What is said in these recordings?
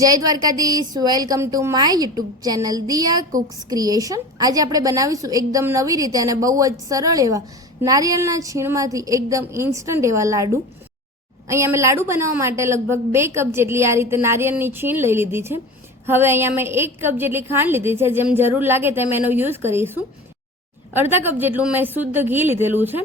જય Dwarkadhish, welcome to my YouTube channel Diya cooks creation. આજે આપણે બનાવીશું એકદમ નવી રીતે અને બહુ જ સરળ એવા નારિયેળના છીણમાંથી એકદમ ઇન્સ્ટન્ટ એવા લાડુ। અહીંયા મેં લાડુ બનાવવા માટે લગભગ 2 કપ જેટલી આ રીતે નારિયેળની છીણ લઈ લીધી છે। હવે અહીંયા મેં 1 કપ જેટલી ખાંડ લીધી છે, જેમ જરૂર લાગે તેમ એનો યુઝ કરીશું। અડધા કપ જેટલું મેં શુદ્ધ ઘી લીધેલું છે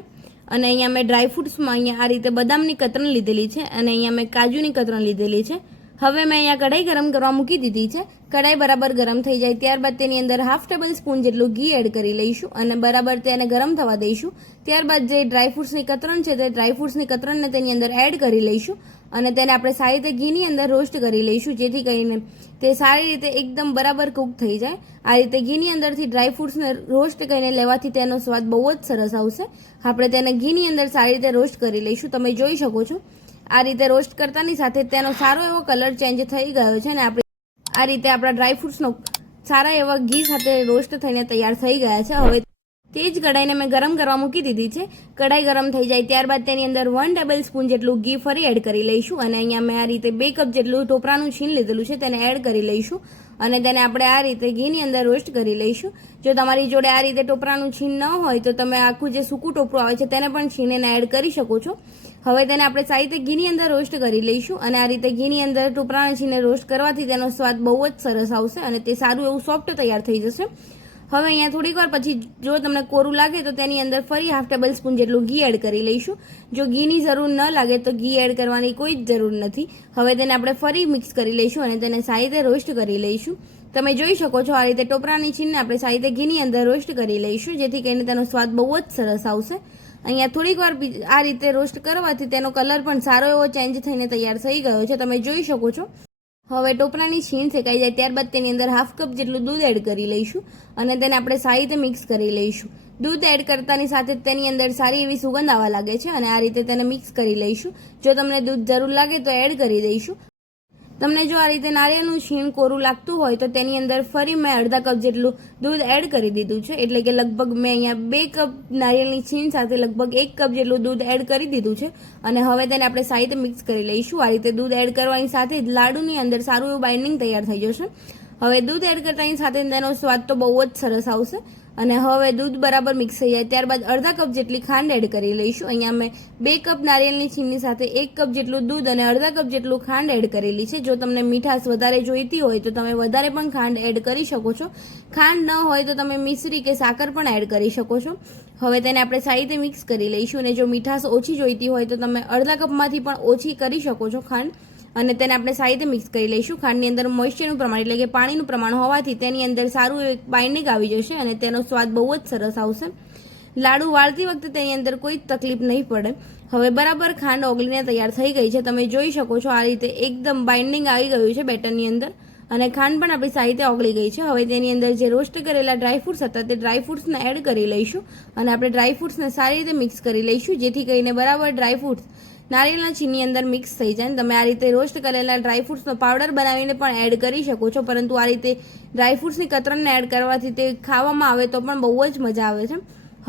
અને અહીંયા મેં ડ્રાયફ્રૂટ્સમાં અહીંયા આ રીતે બદામની કતરણ લીધેલી છે અને અહીંયા મેં કાજુની કતરણ લીધેલી છે। હવે મેં અહીંયા કઢાઈ ગરમ કરવા મૂકી દીધી છે। કઢાઈ બરાબર ગરમ થઈ જાય ત્યારબાદ તેની અંદર 1/2 ટેબલ સ્પૂન જેટલું ઘી એડ કરી લઈશું અને બરાબર તેને ગરમ થવા દઈશું। ત્યારબાદ જે ડ્રાયફ્રૂટ્સની કતરણ છે તે ડ્રાયફ્રૂટ્સની કતરણને તેની અંદર એડ કરી લઈશું અને તેને આપણે સારી રીતે ઘીની અંદર રોસ્ટ કરી લઈશું, જેથી કરીને તે સારી રીતે એકદમ બરાબર કૂક થઈ જાય। આ રીતે ઘીની અંદરથી ડ્રાયફ્રૂટ્સને રોસ્ટ કરીને લેવાથી તેનો સ્વાદ બહુ જ સરસ આવશે। આપણે તેને ઘીની અંદર સારી રીતે રોસ્ટ કરી લઈશું। તમે જોઈ શકો છો આ રીતે રોસ્ટ કરતાની સાથે તેનો સારો એવો કલર ચેન્જ થઈ ગયો છે અને આપણે આ રીતે આપણા ડ્રાયફ્રૂટ્સનો સારા એવા ઘી સાથે રોસ્ટ થઈને તૈયાર થઈ ગયા છે। હવે તે જ કઢાઈને મેં ગરમ કરવા મૂકી દીધી છે। કઢાઈ ગરમ થઈ જાય ત્યારબાદ તેની અંદર 1 ટેબલ સ્પૂન જેટલું ઘી ફરી એડ કરી લઈશું અને અહીંયા મેં આ રીતે 2 કપ જેટલું ટોપરાનું છીણ લીધેલું છે તેને એડ કરી લઈશું અને તેને આપણે આ રીતે ઘીની અંદર રોસ્ટ કરી લઈશું। જો તમારી જોડે આ રીતે ટોપરાનું છીણ ન હોય તો તમે આખું જે સૂકું ટોપરું આવે છે તેને પણ છીણીને એડ કરી શકો છો। હવે તેને આપણે સારી રીતે ઘીની અંદર રોસ્ટ કરી લઈશું અને આ રીતે ઘીની અંદર ટોપરાના છીણને રોસ્ટ કરવાથી તેનો સ્વાદ બહુ જ સરસ આવશે અને તે સારું એવું સોફ્ટ તૈયાર થઈ જશે। હવે અહીંયા થોડીક વાર પછી જો તમને કોરું લાગે તો તેની અંદર ફરી 1/2 ટેબલ સ્પૂન જેટલું ઘી એડ કરી લઈશું। જો ઘીની જરૂર ન લાગે તો ઘી એડ કરવાની કોઈ જ જરૂર નથી। હવે તેને આપણે ફરી મિક્સ કરી લઈશું અને તેને સારી રીતે રોસ્ટ કરી લઈશું। તમે જોઈ શકો છો આ રીતે ટોપરાની છીણને આપણે સારી રીતે ઘીની અંદર રોસ્ટ કરી લઈશું, જેથી કરીને તેનો સ્વાદ બહુ જ સરસ આવશે। અહીંયા થોડીક વાર આ રીતે રોસ્ટ કરવાથી તેનો કલર પણ સારો એવો ચેન્જ થઈને તૈયાર થઈ ગયો છે, તમે જોઈ શકો છો। હવે ટોપરાની છીણ શેકાઈ જાય ત્યારબાદ તેની અંદર 1/2 કપ જેટલું દૂધ એડ કરી લઈશું અને તેને આપણે સારી રીતે મિક્સ કરી લઈશું। દૂધ એડ કરતાની સાથે તેની અંદર સારી એવી સુગંધ આવવા લાગે છે અને આ રીતે તેને મિક્સ કરી લઈશું। જો તમને દૂધ જરૂર લાગે તો એડ કરી દઈશું। તમને જો આ રીતે નારિયેળનું છીણ કોરું લાગતું હોય તો તેની અંદર ફરી મેં અડધા કપ જેટલું દૂધ એડ કરી દીધું છે, એટલે કે લગભગ મેં અહીંયા 2 કપ નારિયેળની છીણ સાથે લગભગ 1 કપ જેટલું દૂધ એડ કરી દીધું છે અને હવે તેને આપણે સારી રીતે મિક્સ કરી લઈશું। આ રીતે દૂધ એડ કરવાની સાથે જ લાડુની અંદર સારું એવું બાઇન્ડિંગ તૈયાર થઈ જશે। હવે દૂધ એડ કરતાની સાથે તેનો સ્વાદ તો બહુ જ સરસ આવશે અને હવે દૂધ બરાબર મિક્સ થઈ જાય ત્યારબાદ અડધા કપ જેટલી ખાંડ એડ કરી લઈશું। અહીંયા મેં 2 કપ નારિયેળની છીણની સાથે 1 કપ જેટલું દૂધ અને અડધા કપ જેટલું ખાંડ એડ કરેલી છે। જો તમને મીઠાશ વધારે જોઈતી હોય તો તમે વધારે પણ ખાંડ એડ કરી શકો છો। ખાંડ ન હોય તો તમે મિશ્રી કે સાકર પણ એડ કરી શકો છો। હવે તેને આપણે સારી રીતે મિક્સ કરી લઈશું અને જો મીઠાશ ઓછી જોઈતી હોય તો તમે અડધા કપમાંથી પણ ઓછી કરી શકો છો ખાંડ અને તેને આપણે સારી રીતે મિક્સ કરી લઈશું। ખાંડની અંદર મોઇસ્ચરનું પ્રમાણ એટલે કે પાણીનું પ્રમાણ હોવાથી તેની અંદર સારું એક બાઇન્ડિંગ આવી જશે અને તેનો સ્વાદ બહુ જ સરસ આવશે। લાડુ વાળતી વખતે તેની અંદર કોઈ તકલીફ નહીં પડે। હવે બરાબર ખાંડ ઓગળીને તૈયાર થઈ ગઈ છે, તમે જોઈ શકો છો આ રીતે એકદમ બાઇન્ડિંગ આવી ગયું છે બેટરની અંદર અને ખાંડ પણ આપણી સારી રીતે ઓગળી ગઈ છે। હવે તેની અંદર જે રોસ્ટ કરેલા ડ્રાયફ્રૂટ્સ હતા તે ડ્રાયફ્રૂટ્સને એડ કરી લઈશું અને આપણે ડ્રાયફ્રૂટ્સને સારી રીતે મિક્સ કરી લઈશું, જેથી કરીને બરાબર ડ્રાયફ્રૂટ્સ નારિયેળના છીણની અંદર મિક્સ થઈ જાય। તમે આ રીતે રોસ્ટ કરેલા ડ્રાયફ્રૂટ્સનો પાવડર બનાવીને પણ એડ કરી શકો છો, પરંતુ આ રીતે ડ્રાયફ્રૂટ્સની કતરણને એડ કરવાથી તે ખાવામાં આવે તો પણ બહુ જ મજા આવે છે।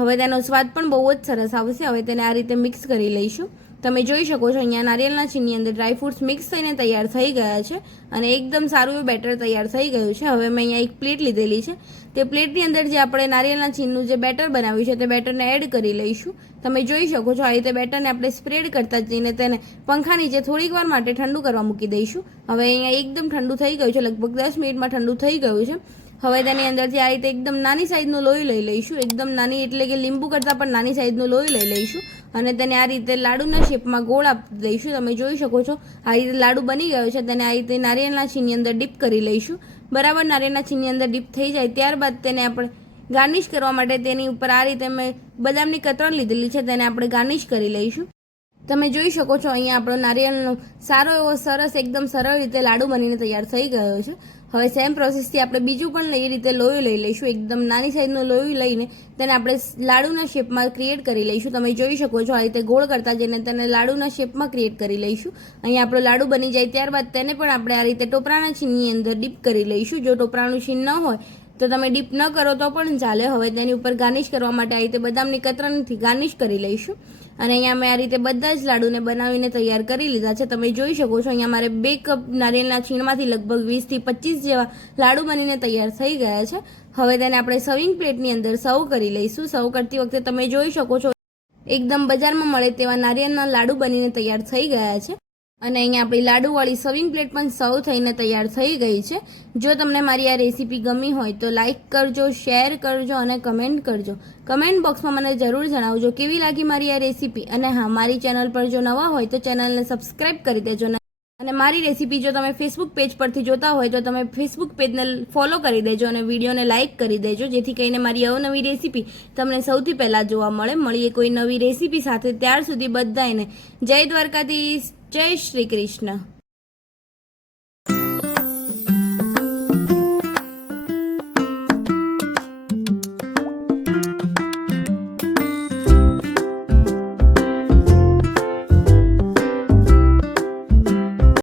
હવે તેનો સ્વાદ પણ બહુ જ સરસ આવશે। હવે તેને આ રીતે મિક્સ કરી લઈશું। તમે જોઈ શકો છો અહીંયા નારિયેળના છીણની અંદર ડ્રાયફ્રૂટ્સ મિક્સ થઈને તૈયાર થઈ ગયા છે અને એકદમ સારું એવું બેટર તૈયાર થઈ ગયું છે। હવે મેં અહીંયા એક પ્લેટ લીધેલી છે, તે પ્લેટની અંદર જે આપણે નારિયેળના છીણનું જે બેટર બનાવ્યું છે તે બેટરને એડ કરી લઈશું। તમે જોઈ શકો છો આ રીતે બેટરને આપણે સ્પ્રેડ કરતા જઈને તેને પંખા નીચે થોડીક વાર માટે ઠંડુ કરવા મૂકી દઈશું। હવે અહીંયા એકદમ ઠંડુ થઈ ગયું છે, લગભગ 10 મિનિટમાં ઠંડુ થઈ ગયું છે। હવે તેની અંદરથી આ રીતે એકદમ નાની સાઇઝનું લોહી લઈ લઈશું, એકદમ નાની એટલે કે લીંબુ કરતાં પણ નાની સાઇઝનું લોહી લઈ લઈશું અને તેને આ રીતે લાડુના શેપમાં ગોળ આપી દઈશું। તમે જોઈ શકો છો આ રીતે લાડુ બની ગયો છે, તેને આ રીતે નારિયેળના છીણની અંદર ડીપ કરી લઈશું। બરાબર નારિયેળના છીણની અંદર ડીપ થઈ જાય ત્યારબાદ તેને આપણે ગાર્નિશ કરવા માટે તેની ઉપર આ રીતે મેં બદામની કતરણ લીધેલી છે તેને આપણે ગાર્નિશ કરી લઈશું। તમે જોઈ શકો છો અહીંયા આપણો નારિયેળનો સારો એવો સરસ એકદમ સરળ રીતે લાડુ બનીને તૈયાર થઈ ગયો છે। હવે સેમ પ્રોસેસથી આપણે બીજું પણ એ રીતે લોહી લઈ લઈશું, એકદમ નાની સાઇઝનું લોહી લઈને તેને આપણે લાડુના શેપમાં ક્રિએટ કરી લઈશું। તમે જોઈ શકો છો આ રીતે ગોળ કરતા જઈને તેને લાડુના શેપમાં ક્રિએટ કરી લઈશું। અહીંયા આપણો લાડુ બની જાય ત્યારબાદ તેને પણ આપણે આ રીતે ટોપરાના છીણની અંદર ડીપ કરી લઈશું। જો ટોપરાનું છીણ ન હોય તો તમે ડીપ ન કરો તો પણ ચાલે। હવે તેની ઉપર ગાર્નિશ કરવા માટે આ રીતે બદામની કતરણથી ગાર્નિશ કરી લઈશું અને અહીંયા મેં આ રીતે બધા જ લાડુને બનાવીને તૈયાર કરી લીધા છે. તમે જોઈ શકો છો અહીંયા મારે 2 કપ નારિયેળના છીણમાંથી લગભગ 20 થી 25 જેવા લાડુ બનીને તૈયાર થઈ ગયા છે. હવે તેને આપણે સર્વિંગ પ્લેટની અંદર સર્વ કરી લઈશું. સર્વ કરતી વખતે તમે જોઈ શકો છો એકદમ બજારમાં મળે તેવા નારિયેળના લાડુ બનીને તૈયાર થઈ ગયા છે. અને અહીંયા આપણી લાડુવાળી સર્વિંગ પ્લેટ પણ સર્વ થઈને તૈયાર થઈ ગઈ છે. જો તમને મારી આ રેસીપી ગમી હોય તો લાઇક કરજો, શેર કરજો અને કમેન્ટ કરજો. કમેન્ટ બોક્સમાં મને જરૂર જણાવજો કેવી લાગી મારી આ રેસીપી. અને હા, મારી ચેનલ પર જો નવા હોય તો ચેનલને સબસ્ક્રાઈબ કરી દેજો. અને મારી રેસીપી જો તમે ફેસબુક પેજ પરથી જોતા હોય તો તમે ફેસબુક પેજને ફોલો કરી દેજો અને વિડીયોને લાઇક કરી દેજો, જેથી કરીને મારી અવનવી રેસીપી તમને સૌથી પહેલાં જોવા મળે. મળીએ કોઈ નવી રેસીપી સાથે. ત્યાર સુધી બધાને જય દ્વારકાધીશ, જય શ્રી કૃષ્ણ.